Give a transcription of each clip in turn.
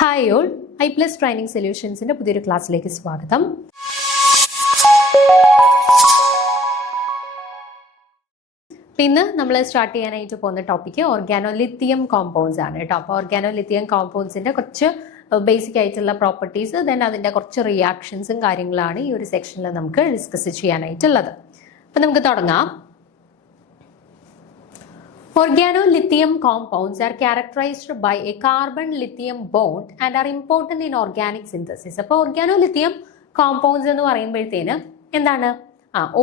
Hi all, I+ training സൊല്യൂഷൻസിന്റെ പുതിയൊരു ക്ലാസ്സിലേക്ക് സ്വാഗതം. ഇന്ന് നമ്മൾ സ്റ്റാർട്ട് ചെയ്യാനായിട്ട് പോകുന്ന ടോപ്പിക്ക് ഓർഗാനോലിത്തിയം കോമ്പൗണ്ട്സ് ആണ് കേട്ടോ. അപ്പോൾ ഓർഗാനോലിത്തിയം കോമ്പൗണ്ട്സിന്റെ കുറച്ച് ബേസിക് ആയിട്ടുള്ള പ്രോപ്പർട്ടീസ്, ദെൻ അതിന്റെ കുറച്ച് റിയാക്ഷൻസും കാര്യങ്ങളാണ് ഈ ഒരു സെക്ഷനിൽ നമുക്ക് ഡിസ്കസ് ചെയ്യാനായിട്ടുള്ളത്. അപ്പം നമുക്ക് തുടങ്ങാം. Organolithium compounds are characterized by a carbon-lithium bond and are important in organic synthesis. അപ്പോൾ organolithium compounds എന്ന് പറയുമ്പോഴത്തേന് എന്താണ്?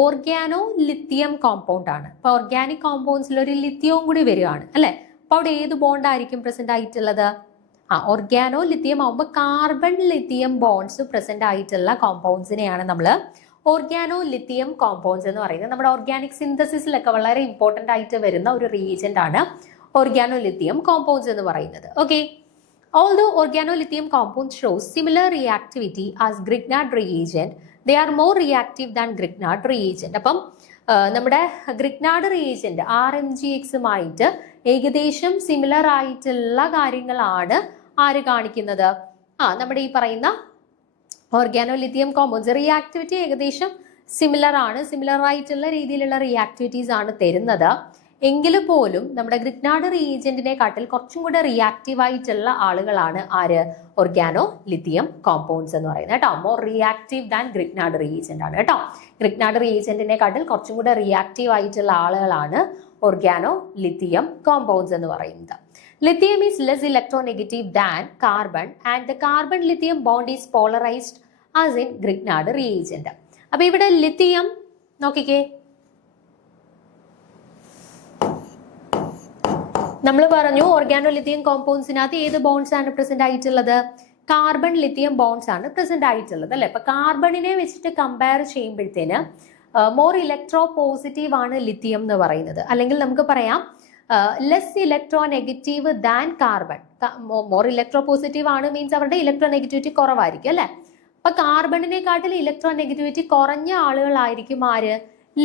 ഓർഗാനോലിത്തിയം കോമ്പൗണ്ട് ആണ്. അപ്പോൾ ഓർഗാനിക് കോമ്പൗണ്ട്സിൽ ഒരു ലിത്തിയവും കൂടി വരികയാണ് അല്ലെ. അപ്പോൾ അവിടെ ഏത് ബോണ്ട് ആയിരിക്കും പ്രസന്റ് ആയിട്ടുള്ളത്? ഓർഗാനോലിത്തിയം ആവുമ്പോൾ കാർബൺ ലിത്തിയം ബോണ്ട്സ് പ്രസന്റ് ആയിട്ടുള്ള കോമ്പൗണ്ട്സിനെയാണ് നമ്മൾ ഓർഗാനോലിത്തിയം കോമ്പൗണ്ട്സ് എന്ന് പറയുന്നത്. നമ്മുടെ ഓർഗാനിക് സിന്തസിസിലൊക്കെ വളരെ ഇമ്പോർട്ടന്റ് ആയിട്ട് വരുന്ന ഒരു റിയേജന്റ് ആണ് ഓർഗാനോലിത്തിയം കോമ്പൗണ്ട്സ് എന്ന് പറയുന്നത്. Okay, although organolithium compounds show similar reactivity as Grignard reagent, they are more reactive than Grignard reagent. അപ്പം നമ്മുടെ ഗ്രിഗ്നാർഡ് റിയേജന്റ് RMGXുമായിട്ട് ഏകദേശം സിമിലർ ആയിട്ടുള്ള കാര്യങ്ങളാണ് ആര് കാണിക്കുന്നത്? നമ്മുടെ ഈ പറയുന്ന ഓർഗാനോലിത്തിയം കോമ്പൗണ്ട്സ് റിയാക്ടിവിറ്റി ഏകദേശം സിമിലർ ആയിട്ടുള്ള രീതിയിലുള്ള റിയാക്ടിവിറ്റീസ് ആണ് തരുന്നത്. എങ്കിൽ പോലും നമ്മുടെ ഗ്രിഗ്നാർഡ് റിയേജന്റിനെക്കാട്ടിൽ കുറച്ചും കൂടെ റിയാക്റ്റീവ് ആയിട്ടുള്ള ആളുകളാണ് ആര്? ഓർഗാനോലിത്തിയം കോമ്പൗണ്ട്സ് എന്ന് പറയുന്നത് കേട്ടോ. More reactive than Grignard reagent ആണ് കേട്ടോ. ഗ്രിഗ്നാർഡ് റിയേജന്റിനെക്കാട്ടിൽ കുറച്ചും കൂടെ റിയാക്റ്റീവ് ആയിട്ടുള്ള ആളുകളാണ് ഓർഗാനോലിത്തിയം കോമ്പൗണ്ട്സ് എന്ന് പറയുന്നത്. Lithium is less electronegative than carbon and the carbon lithium bond is polarized as in Grignard reagent. അപ്പൊ ഇവിടെ ലിത്തിയം നോക്കിക്കേ, നമ്മൾ പറഞ്ഞു ഓർഗാനോലിത്തിയം കോമ്പൗണ്ട്സിനകത്ത് ഏത് ബോണ്ട്സ് ആണ് പ്രസന്റ് ആയിട്ടുള്ളത്? കാർബൺ ലിത്തിയം ബോണ്ട്സ് ആണ് പ്രസന്റ് ആയിട്ടുള്ളത് അല്ലെ. അപ്പൊ കാർബണിനെ വെച്ചിട്ട് കമ്പയർ ചെയ്യുമ്പോഴത്തേന് മോർ ഇലക്ട്രോ പോസിറ്റീവ് ആണ് ലിത്തിയം എന്ന് പറയുന്നത്. അല്ലെങ്കിൽ നമുക്ക് പറയാം less electro negative than carbon. More electro positive ആണ് മീൻസ് അവരുടെ ഇലക്ട്രോ നെഗറ്റിവിറ്റി കുറവായിരിക്കും അല്ലെ. അപ്പൊ കാർബണിനെക്കാട്ടിൽ ഇലക്ട്രോ നെഗറ്റിവിറ്റി കുറഞ്ഞ ആളുകളായിരിക്കും ആര്?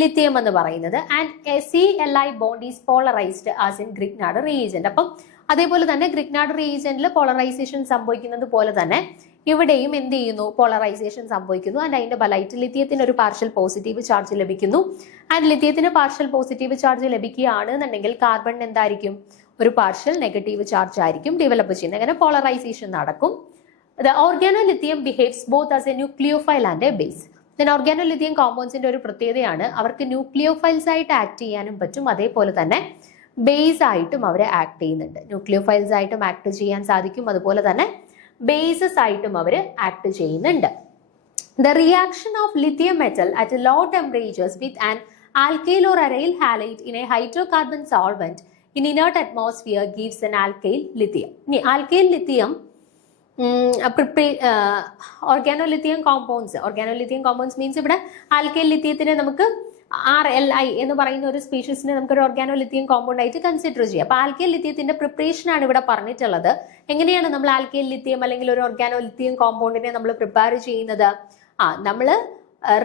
ലിത്തിയം എന്ന് പറയുന്നത്. And CLI bond is polarised as in Grignard reagent. അപ്പം അതേപോലെ തന്നെ ഗ്രിഗ്നാർഡ് റിയേജന്റിൽ പോളറൈസേഷൻ സംഭവിക്കുന്നത് പോലെ തന്നെ ഇവിടെയും എന്ത് ചെയ്യുന്നു? പോളറൈസേഷൻ സംഭവിക്കുന്നു. ആൻഡ് അതിന്റെ ഫലമായിട്ട് ലിത്തിയത്തിന് ഒരു പാർഷ്യൽ പോസിറ്റീവ് ചാർജ് ലഭിക്കുന്നു. ആൻഡ് ലിത്തിയത്തിന് പാർഷ്യൽ പോസിറ്റീവ് ചാർജ് ലഭിക്കുകയാണ് എന്നുണ്ടെങ്കിൽ കാർബണിന് എന്തായിരിക്കും? ഒരു പാർഷ്യൽ നെഗറ്റീവ് ചാർജ് ആയിരിക്കും ഡെവലപ്പ് ചെയ്യുന്നത്. അങ്ങനെ പോളറൈസേഷൻ നടക്കും. The organolithium behaves both as a nucleophile and a base. Then organolithium compoundsന്റെ ഒരു പ്രത്യേകതയാണ് അവർക്ക് ന്യൂക്ലിയോഫൈൽസ് ആയിട്ട് ആക്ട് ചെയ്യാനും പറ്റും, അതേപോലെ തന്നെ ബേസ് ആയിട്ടും അവർ ആക്ട് ചെയ്യുന്നുണ്ട്. ന്യൂക്ലിയോഫൈൽസ് ആയിട്ടും ആക്ട് ചെയ്യാൻ സാധിക്കും, അതുപോലെ തന്നെ ബേസസ് ആയിട്ടും അവർ ആക്ട് ചെയ്യുന്നുണ്ട്. The reaction of lithium metal at low temperatures with an alkyl or aryl halide in a hydrocarbon solvent in inert atmosphere gives an alkyl lithium. ഇനി alkyl lithium ഓർഗാനോലിത്തിയം കോമ്പൗണ്ട്സ് മീൻസ് ഇവിടെ alkyl ലിത്തിയത്തിനെ നമുക്ക് RLI എന്ന് പറയുന്ന ഒരു സ്പീഷീസിനെ നമുക്ക് ഒരു ഓർഗാനോലിത്തിയം compound ആയിട്ട് consider ചെയ്യാം. അപ്പൊ ആൽക്കൈൽ ലിത്തിയത്തിന്റെ പ്രിപ്പറേഷൻ ആണ് ഇവിടെ പറഞ്ഞിട്ടുള്ളത്. എങ്ങനെയാണ് നമ്മൾ ആൽക്കൈൽ ലിത്തിയം അല്ലെങ്കിൽ ഒരു ഓർഗാനോലിത്തിയം കോമ്പൗണ്ടിനെ നമ്മൾ പ്രിപ്പയർ ചെയ്യുന്നത്? നമ്മള്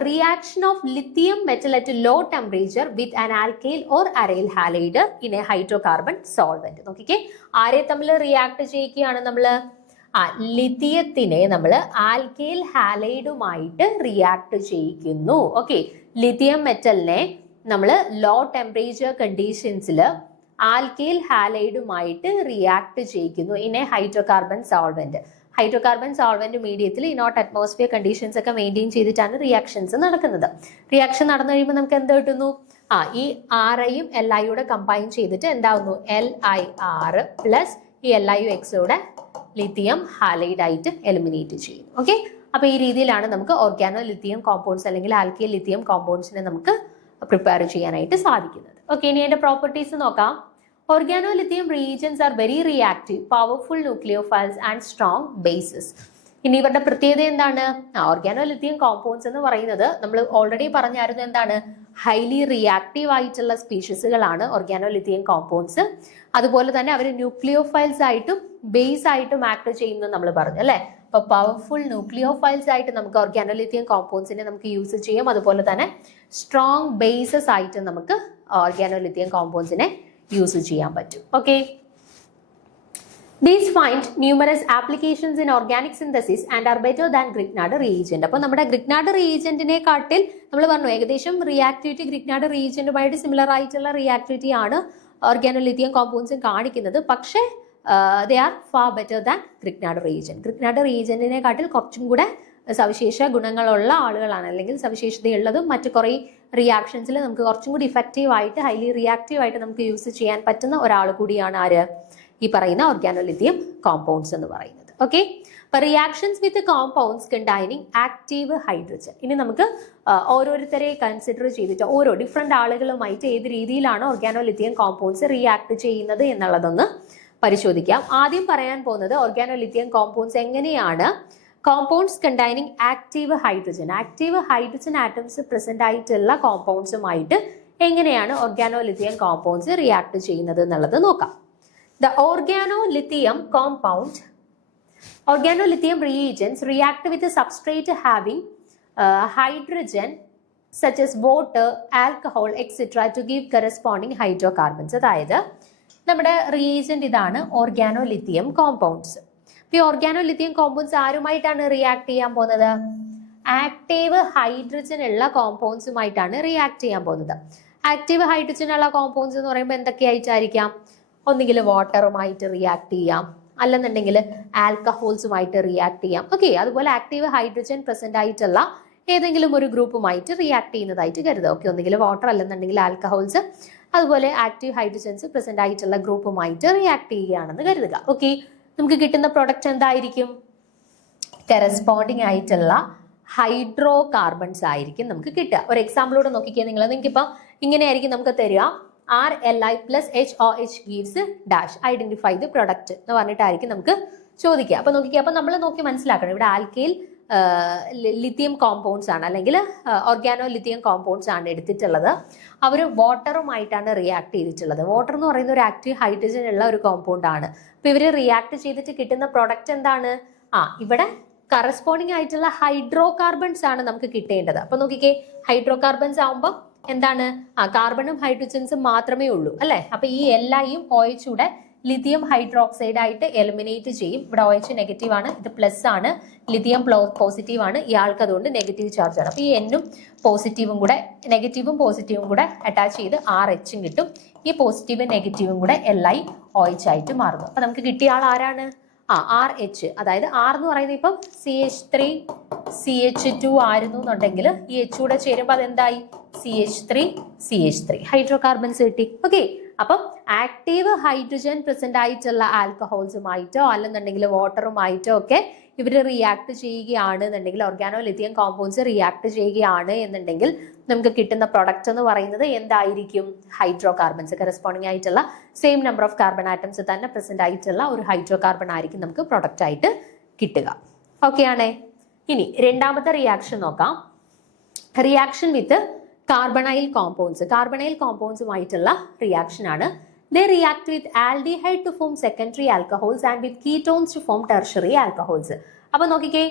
reaction of lithium metal at low temperature with an alkyl or aryl halide in a hydrocarbon solvent. നോക്കിക്കേ, ആരെ തമ്മിൽ റിയാക്ട് ചെയ്യുകയാണ്? നമ്മള് ലിത്തിയത്തിനെ നമ്മൾ ആൽക്കൈൽ ഹാലൈഡുമായിട്ട് റിയാക്ട് ചെയ്യിക്കുന്നു. ഓക്കെ, ലിത്തിയം മെറ്റലിനെ നമ്മൾ ലോ ടെമ്പറേച്ചർ കണ്ടീഷൻസിൽ ആൽക്കൈൽ ഹാലൈഡുമായിട്ട് റിയാക്ട് ചെയ്യിക്കുന്നു in a hydrocarbon solvent. Hydrocarbon solvent മീഡിയത്തിൽ ഇനോട്ട് അറ്റ്മോസ്ഫിയർ കണ്ടീഷൻസ് ഒക്കെ മെയിൻറ്റെയിൻ ചെയ്തിട്ടാണ് റിയാക്ഷൻസ് നടക്കുന്നത്. റിയാക്ഷൻ നടന്നു കഴിയുമ്പോൾ നമുക്ക് എന്ത് കിട്ടുന്നു? ഈ RIയും LIയുടെ കമ്പൈൻ ചെയ്തിട്ട് എന്താവുന്നു? LiR പ്ലസ് ഈ LiUXോടെ ലിത്തിയം ഹാലൈഡ് ആയിട്ട് എലിമിനേറ്റ് ചെയ്യും. ഓക്കെ, അപ്പൊ ഈ രീതിയിലാണ് നമുക്ക് ഓർഗാനോലിത്തിയം കോമ്പൗണ്ട്സ് അല്ലെങ്കിൽ ആൽക്കൈൽ ലിത്തിയം കോമ്പൗണ്ട്സിനെ നമുക്ക് പ്രിപ്പയർ ചെയ്യാനായിട്ട് സാധിക്കുന്നത്. ഓക്കെ, ഇനി അതിന്റെ പ്രോപ്പർട്ടീസ് നോക്കാം. Organolithium reagents are very reactive, powerful nucleophiles and strong bases. ഇനി ഇവരുടെ പ്രത്യേകത എന്താണ്? ഓർഗാനോലിത്തിയം കോമ്പൗണ്ട്സ് എന്ന് പറയുന്നത് നമ്മൾ ഓൾറെഡി പറഞ്ഞായിരുന്നു എന്താണ്? ഹൈലി റിയാക്റ്റീവ് ആയിട്ടുള്ള സ്പീഷീസുകളാണ് ഓർഗാനോലിത്തിയം കോമ്പൗണ്ട്സ്. അതുപോലെ തന്നെ അവർ ന്യൂക്ലിയോഫൈൽസ് ആയിട്ടും ബേസ് ആയിട്ടും ആക്ട് ചെയ്യുന്നു നമ്മൾ പറഞ്ഞു അല്ലെ. അപ്പൊ പവർഫുൾ ന്യൂക്ലിയോഫൈൽസ് ആയിട്ട് നമുക്ക് ഓർഗാനോലിത്തിയം കോമ്പൗണ്ട്സിനെ നമുക്ക് യൂസ് ചെയ്യാം, അതുപോലെ തന്നെ സ്ട്രോങ് ബേസസ് ആയിട്ട് നമുക്ക് ഓർഗാനോലിത്തിയം കോമ്പൗണ്ട്സിനെ യൂസ് ചെയ്യാൻ പറ്റും. Okay, These find numerous applications in organic synthesis and are better than Grignard reagent. അപ്പോൾ നമ്മുടെ Grignard reagentനെ കാട്ടിൽ നമ്മൾ പറഞ്ഞു ഏകദേശം റിയാക്ടിവിറ്റി Grignard reagentുമായിട്ട് സിമിലർ ആയിട്ടുള്ള റിയാക്ടിവിറ്റി ആണ് ഓർഗാനോലിത്തിയം കോമ്പൗണ്ട്സും കാണിക്കുന്നത്. പക്ഷേ they are far better than Grignard reagent. Grignard reagentനെ കാട്ടിൽ കുറച്ചും കൂടെ സവിശേഷ ഗുണങ്ങളുള്ള ആളുകളാണ്, അല്ലെങ്കിൽ സവിശേഷതയുള്ളതും മറ്റു കുറേ റിയാക്ഷൻസിൽ നമുക്ക് കുറച്ചും കൂടി ഇഫക്റ്റീവ് ആയിട്ട് ഹൈലി റിയാക്റ്റീവ് ആയിട്ട് നമുക്ക് യൂസ് ചെയ്യാൻ പറ്റുന്ന ഒരാൾ കൂടിയാണ് ആര്, ഈ പറയുന്ന ഓർഗാനോലിത്തിയം കോമ്പൗണ്ട്സ് എന്ന് പറയുന്നത്. ഓക്കെ, അപ്പൊ റിയാക്ഷൻസ് വിത്ത് കോമ്പൗണ്ട്സ് കണ്ടെയ്നിങ് ആക്റ്റീവ് ഹൈഡ്രജൻ. ഇനി നമുക്ക് ഓരോരുത്തരെ കൺസിഡർ ചെയ്തിട്ട് ഓരോ ഡിഫറെന്റ് ആളുകളുമായിട്ട് ഏത് രീതിയിലാണ് ഓർഗാനോലിത്തിയം കോമ്പൗണ്ട്സ് റിയാക്ട് ചെയ്യുന്നത് എന്നുള്ളതൊന്ന് പരിശോധിക്കാം. ആദ്യം പറയാൻ പോകുന്നത് ഓർഗാനോലിത്തിയം കോമ്പൗണ്ട്സ് എങ്ങനെയാണ് compounds containing active hydrogen atoms present ആയിട്ടുള്ള കോമ്പൗണ്ട്സുമായിട്ട് എങ്ങനെയാണ് ഓർഗാനോലിത്തിയം കോമ്പൗണ്ട്സ് റിയാക്ട് ചെയ്യുന്നത് എന്നുള്ളത് നോക്കാം. The organolithium reagents react with a substrate having hydrogen such as water, alcohol, etc. to give corresponding hydrocarbons. അതായത് നമ്മുടെ റിയേജന്റ് ഇതാണ് ഓർഗാനോലിത്തിയം കോമ്പൗണ്ട്സ്. ഈ ഓർഗാനോലിത്തിയം കോമ്പൗണ്ട്സ് ആരുമായിട്ടാണ് റിയാക്ട് ചെയ്യാൻ പോകുന്നത്? ആക്റ്റീവ് ഹൈഡ്രജൻ ഉള്ള കോമ്പൗണ്ട്സുമായിട്ടാണ് റിയാക്ട് ചെയ്യാൻ പോകുന്നത്. ആക്റ്റീവ് ഹൈഡ്രജൻ ഉള്ള കോമ്പൗണ്ട്സ് എന്ന് പറയുമ്പോൾ എന്തൊക്കെയായിട്ടായിരിക്കാം? ഒന്നുകിൽ വാട്ടറുമായിട്ട് റിയാക്ട് ചെയ്യാം, അല്ലെന്നുണ്ടെങ്കിൽ ആൽക്കഹോൾസുമായിട്ട് റിയാക്ട് ചെയ്യാം. ഓക്കെ, അതുപോലെ ആക്റ്റീവ് ഹൈഡ്രജൻ പ്രസന്റ് ആയിട്ടുള്ള ഏതെങ്കിലും ഒരു ഗ്രൂപ്പുമായിട്ട് റിയാക്ട് ചെയ്യുന്നതായിട്ട് കരുതുക. ഓക്കെ, ഒന്നുകിൽ വാട്ടർ അല്ലെന്നുണ്ടെങ്കിൽ ആൽക്കഹോൾസ്, അതുപോലെ ആക്റ്റീവ് ഹൈഡ്രജൻസ് പ്രസന്റ് ആയിട്ടുള്ള ഗ്രൂപ്പുമായിട്ട് റിയാക്ട് ചെയ്യുകയാണെന്ന് കരുതുക. ഓക്കെ, നമുക്ക് കിട്ടുന്ന പ്രൊഡക്റ്റ് എന്തായിരിക്കും? കറസ്പോണ്ടിങ് ആയിട്ടുള്ള ഹൈഡ്രോ കാർബൺസ് ആയിരിക്കും നമുക്ക് കിട്ടുക. ഒരു എക്സാമ്പിളോടെ നോക്കിക്കുക നിങ്ങൾ. നിങ്ങൾക്കിപ്പോൾ ഇങ്ങനെയായിരിക്കും നമുക്ക് തരിക, RLi plus HOH gives dash, identify the product എന്ന് പറഞ്ഞിട്ടായിരിക്കും നമുക്ക് ചോദിക്കുക. അപ്പൊ നോക്കിക്കുക, അപ്പൊ നമ്മൾ നോക്കി മനസ്സിലാക്കണം ഇവിടെ ആൽക്കൈൽ ലിത്തിയം കോമ്പൗണ്ട്സ് ആണ്, അല്ലെങ്കിൽ ഓർഗാനോലിത്തിയം കോമ്പൗണ്ട്സ് ആണ് എടുത്തിട്ടുള്ളത്. അവർ വാട്ടറുമായിട്ടാണ് റിയാക്ട് ചെയ്തിട്ടുള്ളത്. വാട്ടർ എന്ന് പറയുന്ന ഒരു ആക്റ്റീവ് ഹൈഡ്രജൻ ഉള്ള ഒരു കോമ്പൗണ്ട് ആണ്. അപ്പൊ ഇവര് റിയാക്ട് ചെയ്തിട്ട് കിട്ടുന്ന പ്രൊഡക്റ്റ് എന്താണ്? ഇവിടെ കറസ്പോണ്ടിങ് ആയിട്ടുള്ള ഹൈഡ്രോ കാർബൺസ് ആണ് നമുക്ക് കിട്ടേണ്ടത്. അപ്പൊ നോക്കിക്കേ, ഹൈഡ്രോ കാർബൺസ് ആവുമ്പോൾ എന്താണ്? കാർബണും ഹൈഡ്രജൻസും മാത്രമേ ഉള്ളൂ അല്ലെ. അപ്പൊ ഈ എല്ലായും OH കൂടെ ലിഥിയം ഹൈഡ്രോക്സൈഡ് ആയിട്ട് എലിമിനേറ്റ് ചെയ്യും. ഇവിടെ OH നെഗറ്റീവ് ആണ്, ഇത് പ്ലസ് ആണ്, ലിഥിയം പോസിറ്റീവ് ആണ്, ഇയാൾക്ക് അതുകൊണ്ട് നെഗറ്റീവ് ചാർജ് ആണ്. അപ്പൊ ഈ N പോസിറ്റീവും കൂടെ നെഗറ്റീവും പോസിറ്റീവും കൂടെ അറ്റാച്ച് ചെയ്ത് RH കിട്ടും. ഈ പോസിറ്റീവും നെഗറ്റീവും കൂടെ LiOH ആയിട്ട് മാറുന്നു. അപ്പൊ നമുക്ക് കിട്ടിയ ആൾ ആരാണ്? RH. അതായത് R എന്ന് പറയുന്നത് ഇപ്പം CH3 CH2 ആയിരുന്നു എന്നുണ്ടെങ്കിൽ ഈ H കൂടെ ചേരുമ്പോൾ അതെന്തായി? CH3 ഹൈഡ്രോ കാർബൺസ് കിട്ടി. ഓക്കെ, അപ്പം ആക്റ്റീവ് ഹൈഡ്രജൻ പ്രസന്റ് ആയിട്ടുള്ള ആൽക്കഹോൾസുമായിട്ടോ അല്ലെന്നുണ്ടെങ്കിൽ വാട്ടറുമായിട്ടോ ഒക്കെ ഇവർ റിയാക്ട് ചെയ്യുകയാണ് എന്നുണ്ടെങ്കിൽ, ഓർഗാനോലിത്തിയം കോമ്പൗണ്ട്സ് റിയാക്ട് ചെയ്യുകയാണ് എന്നുണ്ടെങ്കിൽ നമുക്ക് കിട്ടുന്ന പ്രൊഡക്റ്റ് എന്ന് പറയുന്നത് എന്തായിരിക്കും? Hydro carbons. കറസ്പോണ്ടിങ് ആയിട്ടുള്ള same number of carbon atoms തന്നെ പ്രസന്റ് ആയിട്ടുള്ള ഒരു ഹൈഡ്രോ കാർബൺ ആയിരിക്കും നമുക്ക് പ്രൊഡക്റ്റ് ആയിട്ട് കിട്ടുക. ഓക്കെ ആണേ. ഇനി രണ്ടാമത്തെ റിയാക്ഷൻ നോക്കാം. റിയാക്ഷൻ വിത്ത് കാർബണൈൽ കോമ്പൗണ്ട്സുമായിട്ടുള്ള റിയാക്ഷൻ ആണ്. They react with aldehyde to form secondary alcohols and with ketones to form tertiary alcohols. അപ്പൊ നോക്കിക്കേ,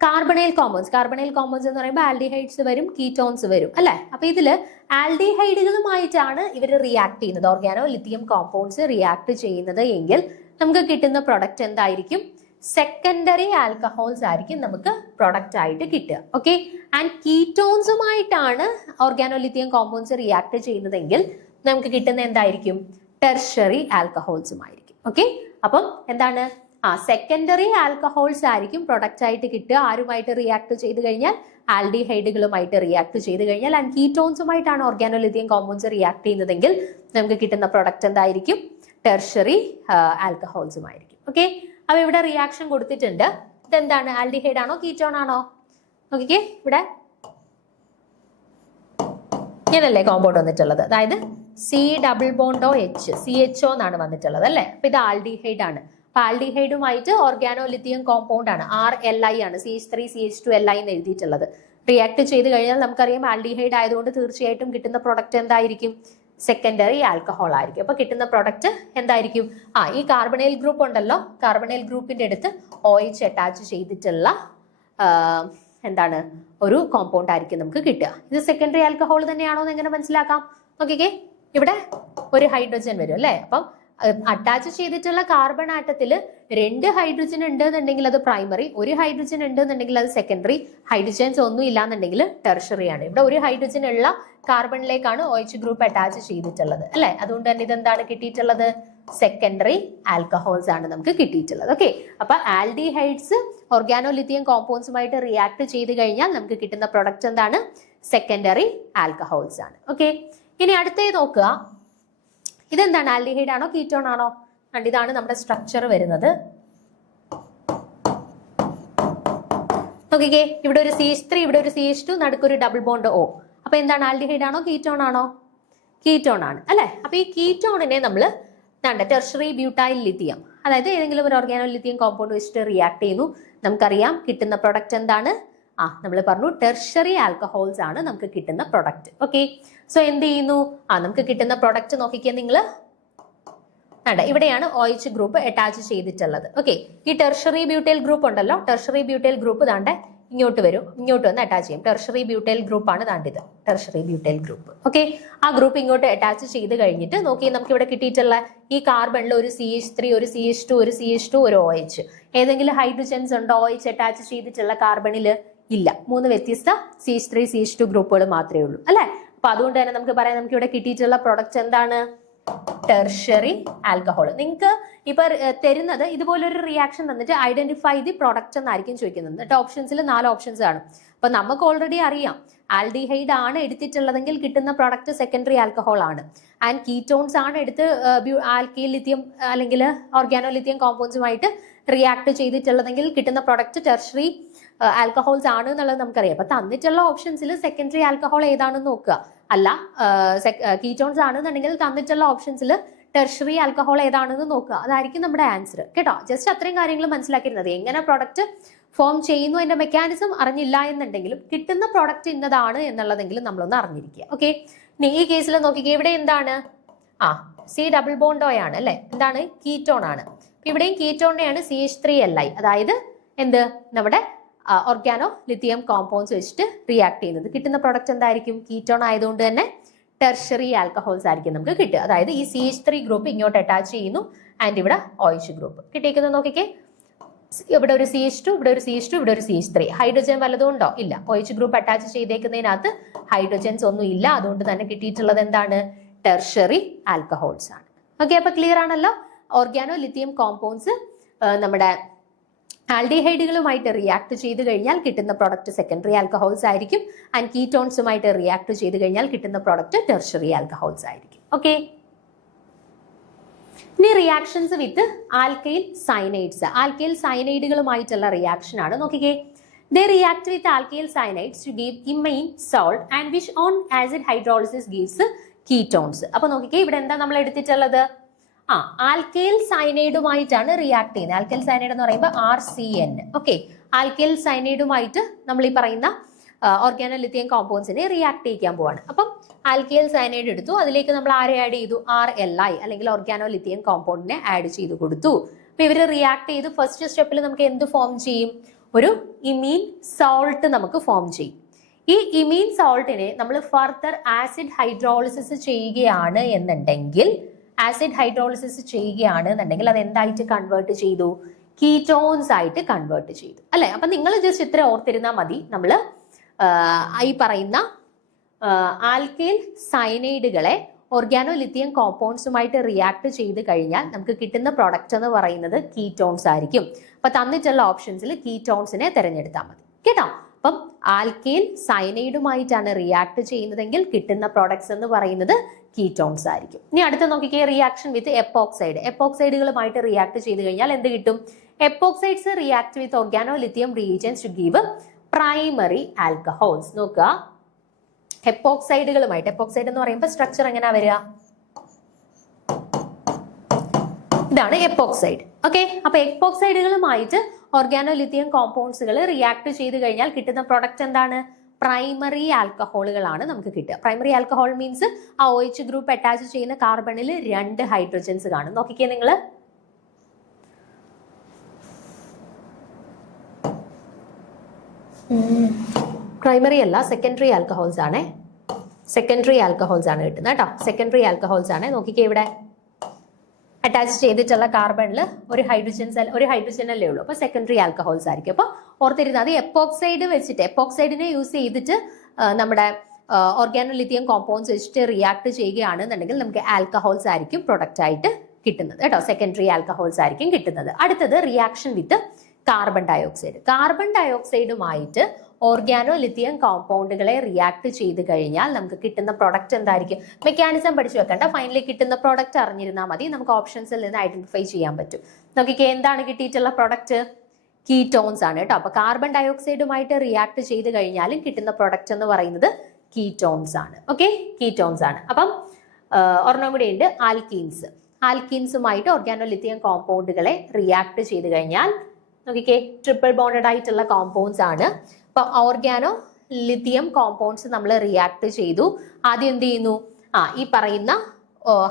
കാർബണൈൽ കോമ്പൗണ്ട്സ് എന്ന് പറയുമ്പോൾ ആൽഡിഹൈഡ്സ് വരും, കീറ്റോൺസ് വരും അല്ലെ. അപ്പൊ ഇതില് ആൽഡിഹൈഡുകളുമായിട്ടാണ് ഇവർ റിയാക്ട് ചെയ്യുന്നത്, ഓർഗാനോലിത്തിയം കോമ്പൗണ്ട്സ് റിയാക്ട് ചെയ്യുന്നത് എങ്കിൽ നമുക്ക് കിട്ടുന്ന പ്രൊഡക്റ്റ് എന്തായിരിക്കും? സെക്കൻഡറി ആൽക്കഹോൾസ് ആയിരിക്കും നമുക്ക് പ്രൊഡക്റ്റ് ആയിട്ട് കിട്ടുക. ഓക്കെ, ആൻഡ് കീറ്റോൺസുമായിട്ടാണ് ഓർഗാനോലിത്തിയം കോമ്പൗണ്ട്സ് റിയാക്ട് ചെയ്യുന്നതെങ്കിൽ നമുക്ക് കിട്ടുന്ന എന്തായിരിക്കും? ടെർഷറി ആൽക്കഹോൾസുമായിരിക്കും. ഓക്കെ, അപ്പം എന്താണ്? സെക്കൻഡറി ആൽക്കഹോൾസ് ആയിരിക്കും പ്രൊഡക്റ്റ് ആയിട്ട് കിട്ടുക. ആരുമായിട്ട് റിയാക്ട് ചെയ്ത് കഴിഞ്ഞാൽ? ആൽഡിഹൈഡുകളുമായിട്ട് റിയാക്ട് ചെയ്ത് കഴിഞ്ഞാൽ. ആൻഡ് കീറ്റോൺസുമായിട്ടാണ് ഓർഗാനോലിത്തിയം കോമ്പൗണ്ട്സ് റിയാക്ട് ചെയ്യുന്നതെങ്കിൽ നമുക്ക് കിട്ടുന്ന പ്രൊഡക്റ്റ് എന്തായിരിക്കും? ടെർഷറി ആൽക്കഹോൾസുമായിരിക്കും. ഓക്കെ, അപ്പൊ ഇവിടെ റിയാക്ഷൻ കൊടുത്തിട്ടുണ്ട്. ഇതെന്താണ്? ആൽഡിഹൈഡ് ആണോ കീറ്റോൺ ആണോ? നോക്കിക്കേ, ഇവിടെ ഇങ്ങനല്ലേ കോമ്പൗണ്ട് വന്നിട്ടുള്ളത്. അതായത് C∩H CHO എന്നാണ് വന്നിട്ടുള്ളത് അല്ലെ. അപ്പൊ ഇത് ആൽഡിഹൈഡ് ആണ്. അപ്പൊ ആൽഡിഹൈഡുമായിട്ട് ഓർഗാനോലിത്തിയം കോമ്പൗണ്ട് ആണ്, RLi ആണ്, CH3 CH2 Li എന്ന് എഴുതിയിട്ടുള്ളത്. റിയാക്ട് ചെയ്ത് കഴിഞ്ഞാൽ നമുക്കറിയാം ആൽഡിഹൈഡ് ആയതുകൊണ്ട് തീർച്ചയായിട്ടും കിട്ടുന്ന പ്രൊഡക്റ്റ് എന്തായിരിക്കും? സെക്കൻഡറി ആൽക്കഹോൾ ആയിരിക്കും. അപ്പൊ കിട്ടുന്ന പ്രൊഡക്റ്റ് എന്തായിരിക്കും? ഈ കാർബണൈൽ ഗ്രൂപ്പ് ഉണ്ടല്ലോ, കാർബണൈൽ ഗ്രൂപ്പിന്റെ അടുത്ത് OH അറ്റാച്ച് ചെയ്തിട്ടുള്ള എന്താണ്? ഒരു കോമ്പൗണ്ട് ആയിരിക്കും നമുക്ക് കിട്ടുക. ഇത് സെക്കൻഡറി ആൽക്കഹോൾ തന്നെയാണോ എന്ന് എങ്ങനെ മനസ്സിലാക്കാം? നോക്കിക്കേ, ഇവിടെ ഒരു ഹൈഡ്രജൻ വരും അല്ലെ. അപ്പം അറ്റാച്ച് ചെയ്തിട്ടുള്ള കാർബൺ ആറ്റത്തിൽ 2 ഹൈഡ്രജൻ ഉണ്ട് എന്നുണ്ടെങ്കിൽ അത് പ്രൈമറി, 1 ഹൈഡ്രജൻ ഉണ്ട് എന്നുണ്ടെങ്കിൽ അത് സെക്കൻഡറി, ഹൈഡ്രജൻസ് ഒന്നും ഇല്ല എന്നുണ്ടെങ്കിൽ ടെർഷറി ആണ്. ഇവിടെ 1 ഹൈഡ്രജൻ ഉള്ള കാർബണിലേക്കാണ് OH ഗ്രൂപ്പ് അറ്റാച്ച് ചെയ്തിട്ടുള്ളത് അല്ലെ. അതുകൊണ്ട് തന്നെ ഇതെന്താണ് കിട്ടിയിട്ടുള്ളത്? സെക്കൻഡറി ആൽക്കഹോൾസ് ആണ് നമുക്ക് കിട്ടിയിട്ടുള്ളത്. ഓക്കെ, അപ്പൊ ആൽഡിഹൈഡ്സ് ഓർഗാനോലിത്തിയം കോമ്പൗണ്ട്സുമായിട്ട് റിയാക്ട് ചെയ്ത് കഴിഞ്ഞാൽ നമുക്ക് കിട്ടുന്ന പ്രൊഡക്റ്റ് എന്താണ്? സെക്കൻഡറി ആൽക്കഹോൾസ് ആണ്. ഓക്കെ, ഇനി അടുത്തത് നോക്കുക. ഇതെന്താണ്? ആൽഡിഹൈഡ് ആണോ കീറ്റോൺ ആണോ? ഇതാണ് നമ്മുടെ സ്ട്രക്ചർ വരുന്നത്. നോക്കിക്കേ, ഇവിടെ ഒരു CH3, ഇവിടെ ഒരു CH2, നടുക്കൊരു ഡബിൾ ബോണ്ട് O. അപ്പൊ എന്താണ്? ആൽഡിഹൈഡ് ആണോ കീറ്റോൺ ആണോ? കീറ്റോൺ ആണ് അല്ലെ. അപ്പൊ ഈ കീറ്റോണിനെ നമ്മൾ ടെർഷറി ബ്യൂട്ടൈൽ ലിത്തിയം, അതായത് ഏതെങ്കിലും ഒരു ഓർഗാനോലിത്തിയം കോമ്പൗണ്ട് വെച്ചിട്ട് റിയാക്ട് ചെയ്യുന്നു. നമുക്കറിയാം കിട്ടുന്ന പ്രൊഡക്റ്റ് എന്താണ്? നമ്മൾ പറഞ്ഞു ടെർഷറി ആൽക്കഹോൾസ് ആണ് നമുക്ക് കിട്ടുന്ന പ്രൊഡക്റ്റ്. ഓക്കെ, സോ എന്ത് ചെയ്യുന്നു? നമുക്ക് കിട്ടുന്ന പ്രൊഡക്റ്റ് നോക്കിക്കാൻ നിങ്ങൾ ഇവിടെയാണ് OH ഗ്രൂപ്പ് അറ്റാച്ച് ചെയ്തിട്ടുള്ളത്. ഓക്കെ, ഈ ടെർഷറി ബ്യൂട്ടൈൽ ഗ്രൂപ്പ് ഉണ്ടല്ലോ, ടെർഷറി ബ്യൂട്ടൈൽ ഗ്രൂപ്പ് ദാണ്ടെ ഇങ്ങോട്ട് വരും, ഇങ്ങോട്ട് വന്ന് അറ്റാച്ച് ചെയ്യും. ടെർഷറി ബ്യൂട്ടൈൽ ഗ്രൂപ്പ് ആണ് ദാണ്ടിത്, ടെർഷറി ബ്യൂട്ടൈൽ ഗ്രൂപ്പ്. ഓക്കെ, ആ ഗ്രൂപ്പ് ഇങ്ങോട്ട് അറ്റാച്ച് ചെയ്ത് കഴിഞ്ഞിട്ട് നോക്കി നമുക്ക് ഇവിടെ കിട്ടിയിട്ടുള്ള ഈ കാർബണിൽ ഒരു CH3, ഒരു CH2, ഒരു CH2, ഒരു OH. ഏതെങ്കിലും ഹൈഡ്രജൻസ് ഉണ്ടോ OH അറ്റാച്ച് ചെയ്തിട്ടുള്ള കാർബണിൽ? ഇല്ല. 3 വ്യത്യസ്ത CH3, CH2 ഗ്രൂപ്പുകൾ മാത്രമേ ഉള്ളൂ അല്ലെ. അപ്പൊ അതുകൊണ്ട് തന്നെ നമുക്ക് പറയാം നമുക്ക് ഇവിടെ കിട്ടിയിട്ടുള്ള പ്രൊഡക്റ്റ് എന്താണ്? Tertiary alcohol. നിങ്ങൾക്ക് ഇപ്പൊ തരുന്നത് ഇതുപോലൊരു റിയാക്ഷൻ തന്നിട്ട് ഐഡന്റിഫൈ ദി പ്രൊഡക്റ്റ് എന്നായിരിക്കും ചോദിക്കുന്നത്. എന്നിട്ട് ഓപ്ഷൻസിൽ 4 ഓപ്ഷൻസ് ആണ്. അപ്പൊ നമുക്ക് ഓൾറെഡി അറിയാം ആൽഡിഹൈഡ് ആണ് എടുത്തിട്ടുള്ളതെങ്കിൽ കിട്ടുന്ന പ്രൊഡക്റ്റ് സെക്കൻഡറി ആൽക്കഹോൾ ആണ്. ആൻഡ് കീറ്റോൺസ് ആണ് എടുത്ത് ആൽക്കൈൽ ലിത്തിയം അല്ലെങ്കിൽ ഓർഗാനോലിത്തിയം കോമ്പൗണ്ട്സുമായിട്ട് റിയാക്ട് ചെയ്തിട്ടുള്ളതെങ്കിൽ കിട്ടുന്ന പ്രൊഡക്റ്റ് ടെർഷറി ആൽക്കഹോൾസ് ആണ് എന്നുള്ളത് നമുക്കറിയാം. അപ്പൊ തന്നിട്ടുള്ള ഓപ്ഷൻസിൽ സെക്കൻഡറി ആൽക്കഹോൾ ഏതാണെന്ന് നോക്കുക. അല്ല, കീറ്റോൺസ് ആണെന്നുണ്ടെങ്കിൽ തന്നിട്ടുള്ള ഓപ്ഷൻസിൽ ടെർഷറി ആൽക്കഹോൾ ഏതാണെന്ന് നോക്കുക. അതായിരിക്കും നമ്മുടെ ആൻസർ കേട്ടോ. ജസ്റ്റ് അത്രയും കാര്യങ്ങൾ മനസ്സിലാക്കിയിരുന്നത്. എങ്ങനെ പ്രൊഡക്റ്റ് ഫോം ചെയ്യുന്നു അതിന്റെ മെക്കാനിസം അറിഞ്ഞില്ല എന്നുണ്ടെങ്കിലും കിട്ടുന്ന പ്രൊഡക്റ്റ് ഇന്നതാണ് എന്നുള്ളതെങ്കിലും നമ്മളൊന്ന് അറിഞ്ഞിരിക്കുക. ഓക്കെ, ഇനി ഈ കേസിൽ നോക്കിക്കുക. ഇവിടെ എന്താണ്? C ഡബിൾ ബോണ്ട് O ആണ് അല്ലെ. എന്താണ്? കീറ്റോൺ ആണ്. ഇവിടെയും കീറ്റോണിനെയാണ് CH3Li, അതായത് എന്ത്? നമ്മുടെ ഓർഗാനോ ലിത്തിയം കോമ്പൗണ്ട്സ് വെച്ചിട്ട് റിയാക്ട് ചെയ്യുന്നത്. കിട്ടുന്ന പ്രൊഡക്റ്റ് എന്തായിരിക്കും? കീറ്റോൺ ആയതുകൊണ്ട് തന്നെ ടെർഷറി ആൽക്കഹോൾസ് ആയിരിക്കും നമുക്ക് കിട്ടുക. അതായത് ഈ CH3 ഗ്രൂപ്പ് ഇങ്ങോട്ട് അറ്റാച്ച് ചെയ്യുന്നു ആൻഡ് ഇവിടെ OH ഗ്രൂപ്പ് കിട്ടിയിരിക്കുന്നത്. നോക്കിക്കേ, ഇവിടെ ഒരു CH2, ഇവിടെ ഒരു CH2, ഇവിടെ ഒരു CH3. ഹൈഡ്രജൻ വല്ലതും ഉണ്ടോ? ഇല്ല. OH ഗ്രൂപ്പ് അറ്റാച്ച് ചെയ്തേക്കുന്നതിനകത്ത് ഹൈഡ്രജൻസ് ഒന്നും ഇല്ല. അതുകൊണ്ട് തന്നെ കിട്ടിയിട്ടുള്ളത് എന്താണ്? ടെർഷറി ആൽക്കഹോൾസ് ആണ്. ഓക്കെ, അപ്പൊ ക്ലിയർ ആണല്ലോ. ഓർഗാനോ ലിത്തിയം കോമ്പൗണ്ട്സ് നമ്മുടെ ആൽഡിഹൈഡുകളുമായിട്ട് റിയാക്ട് ചെയ്ത് കഴിഞ്ഞാൽ കിട്ടുന്ന പ്രൊഡക്റ്റ് സെക്കൻഡറി ആൽക്കഹോൾസ് ആയിരിക്കും. ആൻഡ് കീറ്റോൺസുമായിട്ട് റിയാക്ട് ചെയ്ത് കഴിഞ്ഞാൽ കിട്ടുന്ന പ്രൊഡക്റ്റ് ടെർഷറി ആൽക്കഹോൾസ് ആയിരിക്കും. ഓക്കെ, ഇനി റിയാക്ഷൻസ് വിത്ത് ആൽക്കൈൽ സയനൈഡ്സ്. ആൽക്കൈൽ സയനൈഡുകളുമായിട്ടുള്ള റിയാക്ഷൻ ആണ്. നോക്കിക്കേ, they react with alkyl cyanides to give imine salt and which on acid hydrolysis gives ketones. അപ്പൊ നോക്കിക്കേ, ഇവിടെ എന്താ നമ്മൾ എടുത്തിട്ടുള്ളത്? ആൽക്കൈൽ സയനൈഡുമായിട്ടാണ് റിയാക്ട് ചെയ്യുന്നത്. ആൽക്കൈൽ സയനൈഡ് എന്ന് പറയുമ്പോൾ RCN. ഓക്കെ, ആൽക്കൈൽ സയനൈഡുമായിട്ട് നമ്മൾ ഈ പറയുന്ന ഓർഗാനോലിത്തിയം കോമ്പൗണ്ട്സിനെ റിയാക്ട് ചെയ്യിക്കാൻ പോവാണ്. അപ്പം ആൽക്കൈൽ സയനൈഡ് എടുത്തു, അതിലേക്ക് നമ്മൾ ആരെ ആഡ് ചെയ്തു? RLi അല്ലെങ്കിൽ ഓർഗാനോലിത്തിയം കോമ്പൗണ്ടിനെ ആഡ് ചെയ്ത് കൊടുത്തു. അപ്പൊ ഇവര് റിയാക്ട് ചെയ്ത് ഫസ്റ്റ് സ്റ്റെപ്പിൽ നമുക്ക് എന്ത് ഫോം ചെയ്യും? ഒരു ഇമീൻ സോൾട്ട് നമുക്ക് ഫോം ചെയ്യും. ഈ ഇമീൻ സോൾട്ടിനെ നമ്മൾ ഫർദർ ആസിഡ് ഹൈഡ്രോളിസിസ് ചെയ്യുകയാണ് എന്നുണ്ടെങ്കിൽ അത് എന്തായിട്ട് കൺവേർട്ട് ചെയ്തു? കീറ്റോൺസ് ആയിട്ട് കൺവേർട്ട് ചെയ്തു അല്ലെ. അപ്പൊ നിങ്ങൾ ജസ്റ്റ് ഇത്ര ഓർത്തിരുന്നാൽ മതി. നമ്മൾ ഈ പറയുന്ന ആൽക്കൈൽ സയനൈഡുകളെ ഓർഗാനോലിത്തിയം കോമ്പൗണ്ട്സുമായിട്ട് റിയാക്ട് ചെയ്ത് കഴിഞ്ഞാൽ നമുക്ക് കിട്ടുന്ന പ്രൊഡക്റ്റ് എന്ന് പറയുന്നത് കീറ്റോൺസ് ആയിരിക്കും. അപ്പൊ തന്നിട്ടുള്ള ഓപ്ഷൻസിൽ കീറ്റോൺസിനെ തിരഞ്ഞെടുത്താൽ മതി കേട്ടോ. അപ്പം ആൽക്കൈൽ സയനൈഡുമായിട്ടാണ് റിയാക്ട് ചെയ്യുന്നതെങ്കിൽ കിട്ടുന്ന പ്രോഡക്ട്സ് എന്ന് പറയുന്നത് കീറ്റോൺസ് ആയിരിക്കും. ഇനി അടുത്ത നോക്കിക്കേ, റിയാക്ഷൻ വിത്ത് എപ്പോക്സൈഡ്. എപ്പോക്സൈഡുകളുമായിട്ട് റിയാക്ട് ചെയ്ത് കഴിഞ്ഞാൽ എന്ത് കിട്ടും? Epoxides react with organolithium reagents to give primary alcohols. നോക്കുക, എപ്പോക്സൈഡുകളുമായിട്ട്, എപ്പോക്സൈഡ് എന്ന് പറയുമ്പോൾ സ്ട്രക്ചർ എങ്ങനെയാ വരിക? ഇതാണ് എപ്പോക്സൈഡ്. ഓക്കെ, അപ്പൊ എപ്പോക്സൈഡുകളുമായിട്ട് ഓർഗാനോലിത്തിയം കോമ്പൗണ്ട്സുകൾ റിയാക്ട് ചെയ്ത് കഴിഞ്ഞാൽ കിട്ടുന്ന പ്രൊഡക്റ്റ് എന്താണ്? പ്രൈമറി ആൽക്കഹോളുകളാണ് നമുക്ക് കിട്ടുക. പ്രൈമറി ആൽക്കഹോൾ മീൻസ് ആ OH ഗ്രൂപ്പ് അറ്റാച്ച് ചെയ്യുന്ന കാർബണിൽ 2 ഹൈഡ്രജൻസ് കാണും. നോക്കിക്കേ നിങ്ങൾ, പ്രൈമറി അല്ല, സെക്കൻഡറി ആൽക്കഹോൾസ് ആണ്. സെക്കൻഡറി ആൽക്കഹോൾസ് ആണ് കിട്ടുന്നത് കേട്ടോ. സെക്കൻഡറി ആൽക്കഹോൾസ് ആണ്. നോക്കിക്കേ, ഇവിടെ അറ്റാച്ച് ചെയ്തിട്ടുള്ള കാർബണിൽ ഒരു ഹൈഡ്രജൻ അല്ലേ ഉള്ളൂ. അപ്പോൾ സെക്കൻഡറി ആൽക്കഹോൾസ് ആയിരിക്കും. അപ്പോൾ ഓർത്തിരുന്നത് അത് എപ്പോക്സൈഡ് വെച്ചിട്ട് എപ്പോക്സൈഡിനെ യൂസ് ചെയ്തിട്ട് നമ്മുടെ ഓർഗാനോലിത്തിയം കോമ്പൗണ്ട്സ് വെച്ചിട്ട് റിയാക്ട് ചെയ്യുകയാണെന്നുണ്ടെങ്കിൽ നമുക്ക് ആൽക്കഹോൾസ് ആയിരിക്കും പ്രൊഡക്റ്റ് ആയിട്ട് കിട്ടുന്നത് കേട്ടോ. സെക്കൻഡറി ആൽക്കഹോൾസ് ആയിരിക്കും കിട്ടുന്നത്. അടുത്തത് reaction with carbon dioxide. Carbon ഡയോക്സൈഡുമായിട്ട് ഓർഗാനോലിത്തിയം കോമ്പൗണ്ടുകളെ റിയാക്ട് ചെയ്ത് കഴിഞ്ഞാൽ നമുക്ക് കിട്ടുന്ന പ്രൊഡക്റ്റ് എന്തായിരിക്കും? മെക്കാനിസം പഠിച്ചു വെക്കണ്ട, ഫൈനലി കിട്ടുന്ന പ്രൊഡക്റ്റ് അറിഞ്ഞിരുന്നാൽ മതി. നമുക്ക് ഓപ്ഷൻസിൽ നിന്ന് ഐഡന്റിഫൈ ചെയ്യാൻ പറ്റും. നോക്കിക്കേ, എന്താണ് കിട്ടിയിട്ടുള്ള പ്രൊഡക്റ്റ്? കീറ്റോൺസ് ആണ് കേട്ടോ. അപ്പൊ കാർബൺ ഡയോക്സൈഡുമായിട്ട് റിയാക്ട് ചെയ്ത് കഴിഞ്ഞാലും കിട്ടുന്ന പ്രൊഡക്റ്റ് എന്ന് പറയുന്നത് കീറ്റോൺസ് ആണ്. ഓക്കെ, കീറ്റോൺസ് ആണ്. അപ്പം ഒരെണ്ണം കൂടെ ഉണ്ട്, ആൽക്കീൻസ്. ആൽക്കീൻസുമായിട്ട് ഓർഗാനോലിത്തിയം കോമ്പൗണ്ടുകളെ റിയാക്ട് ചെയ്ത് കഴിഞ്ഞാൽ നോക്കിക്കേ, ട്രിപ്പിൾ ബോണ്ടഡ് ആയിട്ടുള്ള കോമ്പൗണ്ട്സ് ആണ്. അപ്പൊ ഓർഗാനോ ലിത്തിയം കോമ്പൗണ്ട്സ് നമ്മൾ റിയാക്ട് ചെയ്തു. ആദ്യം എന്ത് ചെയ്യുന്നു? ഈ പറയുന്ന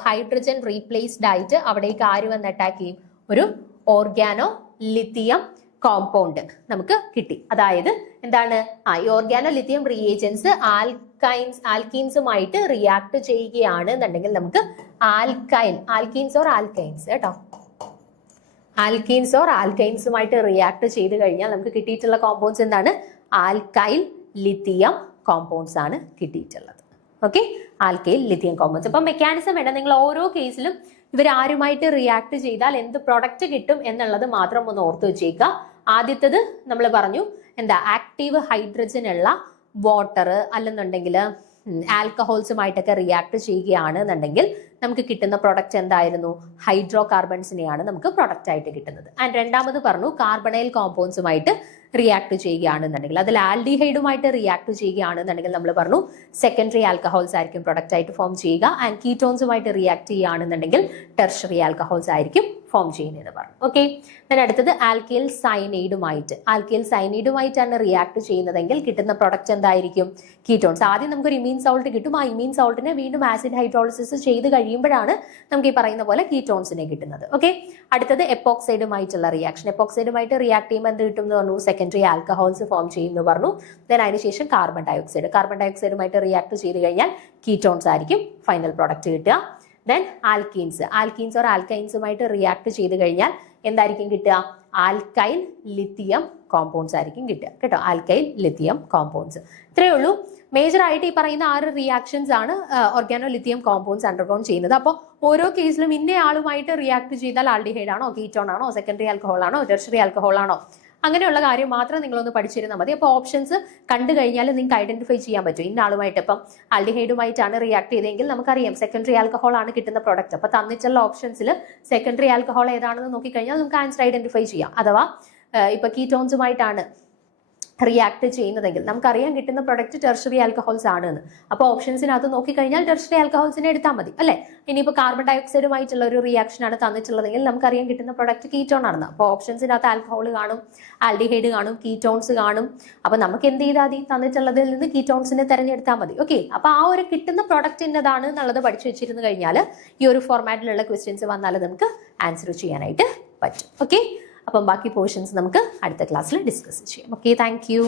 ഹൈഡ്രജൻ റീപ്ലേസ്ഡ് ആയിട്ട് അവിടേക്ക് ആര് വന്ന് അറ്റാക്ക് ചെയ്യും? ഒരു ഓർഗാനോ ലിത്തിയം കോമ്പൗണ്ട് നമുക്ക് കിട്ടി. അതായത് എന്താണ്? ഈ ഓർഗാനോ ലിത്തിയം റിയേജൻസ് ആൽക്കീൻസുമായിട്ട് റിയാക്ട് ചെയ്യുകയാണ് എന്നുണ്ടെങ്കിൽ നമുക്ക് ആൽക്കീൻസ് ഓർ ആൽക്കൈൻസ് കേട്ടോ, ആൽക്കീൻസ് ഓർ ആൽക്കൈൻസുമായിട്ട് റിയാക്ട് ചെയ്ത് കഴിഞ്ഞാൽ നമുക്ക് കിട്ടിയിട്ടുള്ള കോമ്പൗണ്ട്സ് എന്താണ്? ആൽക്കൈൽ ലിത്തിയം കോമ്പൗണ്ട്സ് ആണ് കിട്ടിയിട്ടുള്ളത്. Okay, alkyl lithium compounds. അപ്പൊ മെക്കാനിസം വേണ്ട, നിങ്ങൾ ഓരോ കേസിലും ഇവരാരുമായിട്ട് റിയാക്ട് ചെയ്താൽ എന്ത് പ്രൊഡക്റ്റ് കിട്ടും എന്നുള്ളത് മാത്രം ഒന്ന് ഓർത്ത് വെച്ചേക്കുക. ആദ്യത്തത് നമ്മൾ പറഞ്ഞു, എന്താ? ആക്റ്റീവ് ഹൈഡ്രജൻ ഉള്ള വാട്ടർ അല്ലെന്നുണ്ടെങ്കിൽ ആൽക്കഹോൾസുമായിട്ടൊക്കെ റിയാക്ട് ചെയ്യുകയാണ് എന്നുണ്ടെങ്കിൽ നമുക്ക് കിട്ടുന്ന പ്രൊഡക്റ്റ് എന്തായിരുന്നു? ഹൈഡ്രോ കാർബൺസിനെയാണ് നമുക്ക് പ്രൊഡക്റ്റ് ആയിട്ട് കിട്ടുന്നത്. ആൻഡ് രണ്ടാമത് പറഞ്ഞു, കാർബണൈൽ കോമ്പൗണ്ട്സുമായിട്ട് റിയാക്ട് ചെയ്യുകയാണെന്നുണ്ടെങ്കിൽ, അതിൽ ആൽഡിഹൈഡുമായിട്ട് റിയാക്ട് ചെയ്യുകയാണെന്നുണ്ടെങ്കിൽ നമ്മൾ പറഞ്ഞു സെക്കൻഡറി ആൽക്കഹോൾസ് ആയിരിക്കും പ്രൊഡക്റ്റ് ആയിട്ട് ഫോം ചെയ്യുക. ആൻഡ് കീറ്റോൺസുമായിട്ട് റിയാക്ട് ചെയ്യുകയാണെന്നുണ്ടെങ്കിൽ ടെർഷറി ആൽക്കഹോൾസ് ആയിരിക്കും ഫോം ചെയ്യുന്നതെന്ന് പറഞ്ഞു. ഓക്കെ, പിന്നെ അടുത്തത് ആൽക്കൈൽ സൈനൈഡുമായിട്ടാണ് റിയാക്ട് ചെയ്യുന്നതെങ്കിൽ കിട്ടുന്ന പ്രൊഡക്റ്റ് എന്തായിരിക്കും? കീറ്റോൺസ്. ആദ്യം നമുക്കൊരു ഇമീൻ സോൾട്ട് കിട്ടും. ആ ഇമീൻ സോൾട്ടിനെ വീണ്ടും ആസിഡ് ഹൈഡ്രോളിസിസ് ചെയ്ത് കഴിയുമ്പോഴാണ് നമുക്ക് ഈ പറയുന്ന പോലെ കീറ്റോൺസിനെ കിട്ടുന്നത്. ഓക്കെ, അടുത്തത് എപ്പോക്സൈഡുമായിട്ടുള്ള റിയാക്ഷൻ. എപ്പോക്സൈഡുമായിട്ട് റിയാക്ട് ചെയ്യുമ്പോൾ എന്ത് കിട്ടും എന്ന് പറഞ്ഞു? സെക്കൻഡറി ആൽക്കഹോൾസ് ഫോം ചെയ്യുന്നു പറഞ്ഞു. ദെൻ അതിനുശേഷം കാർബൺ ഡയോക്സൈഡുമായിട്ട് റിയാക്ട് ചെയ്ത് കഴിഞ്ഞാൽ കീറ്റോൺസ് ആയിരിക്കും ഫൈനൽ പ്രൊഡക്റ്റ് കിട്ടുക. ദെൻ ആൽക്കീൻസ് ഓർ ആൽക്കൈൻസുമായിട്ട് റിയാക്ട് ചെയ്ത് കഴിഞ്ഞാൽ എന്തായിരിക്കും കിട്ടുക? ആൽക്കൈൽ ലിത്തിയം കോമ്പൗണ്ട്സ് ആയിരിക്കും കിട്ടുക കേട്ടോ, ആൽക്കൈൽ ലിത്തിയം കോമ്പൗണ്ട്സ്. ഇത്രയേ ഉള്ളൂ. മേജർ ആയിട്ട് ഈ പറയുന്ന 6 റിയാക്ഷൻസ് ആണ് ഓർഗാനോ ലിത്തിയം കോമ്പൗണ്ട്സ് അണ്ടർഗോൺ ചെയ്യുന്നത്. അപ്പോൾ ഓരോ കേസിലും ഇന്ന ആളുമായിട്ട് റിയാക്ട് ചെയ്താൽ ആൽഡിഹൈഡ് ആണോ, കീറ്റോൺ ആണോ, സെക്കൻഡറി ആൽക്കഹോൾ ആണോ, ടെർഷറി ആൽക്കഹോൾ ആണോ, അങ്ങനെയുള്ള കാര്യം മാത്രം നിങ്ങളൊന്ന് പഠിച്ചിരുന്നാൽ മതി. അപ്പോൾ ഓപ്ഷൻസ് കണ്ടു കഴിഞ്ഞാൽ നിങ്ങൾക്ക് ഐഡന്റിഫൈ ചെയ്യാൻ പറ്റും. ഇന്ന ആളുമായിട്ട് ഇപ്പം ആൽഡിഹൈഡുമായിട്ടാണ് റിയാക്ട് ചെയ്തെങ്കിൽ നമുക്കറിയാം സെക്കൻഡറി ആൽക്കഹോൾ ആണ് കിട്ടുന്ന പ്രൊഡക്റ്റ്. അപ്പോൾ തന്നിട്ടുള്ള ഓപ്ഷൻസിൽ സെക്കൻഡറി ആൽക്കഹോൾ ഏതാണെന്ന് നോക്കിക്കഴിഞ്ഞാൽ നമുക്ക് ആൻസർ ഐഡന്റിഫൈ ചെയ്യാം. അഥവാ ഇപ്പൊ കീറ്റോൺസുമായിട്ടാണ് റിയാക്ട് ചെയ്യുന്നതെങ്കിൽ നമുക്കറിയാൻ കിട്ടുന്ന പ്രൊഡക്റ്റ് ടെർഷറി ആൽക്കഹോൾസ് ആണ് എന്ന്. അപ്പോൾ ഓപ്ഷൻസിനകത്ത് നോക്കിക്കഴിഞ്ഞാൽ ടെർഷറി ആൽക്കഹോൾസിനെ എടുത്താൽ മതി അല്ലേ. ഇനിയിപ്പോൾ കാർബൺ ഡയോക്സൈഡുമായിട്ടുള്ള ഒരു റിയാക്ഷൻ ആണ് തന്നിട്ടുള്ളതെങ്കിൽ നമുക്കറിയാൻ കിട്ടുന്ന പ്രൊഡക്റ്റ് കീറ്റോൺ ആണെന്ന്. അപ്പോൾ ഓപ്ഷൻസിനകത്ത് ആൽക്കഹോൾ കാണും, ആൽഡിഹൈഡ് കാണും, കീറ്റോൺസ് കാണും. അപ്പോൾ നമുക്ക് എന്ത് ചെയ്താൽ മതി? തന്നിട്ടുള്ളതിൽ നിന്ന് കീറ്റോൺസിനെ തിരഞ്ഞെടുത്താൽ മതി. ഓക്കെ, അപ്പോൾ ആ ഒരു കിട്ടുന്ന പ്രൊഡക്റ്റ് എന്നതാണ് എന്നുള്ളത് പഠിച്ചു വെച്ചിരുന്നു കഴിഞ്ഞാൽ ഈ ഒരു ഫോർമാറ്റിലുള്ള ക്വസ്റ്റ്യൻസ് വന്നാൽ നമുക്ക് ആൻസർ ചെയ്യാനായിട്ട് പറ്റും. ഓക്കെ, അപ്പം ബാക്കി പോർഷൻസ് നമുക്ക് അടുത്ത ക്ലാസ്സിൽ ഡിസ്കസ് ചെയ്യാം. Okay, thank you.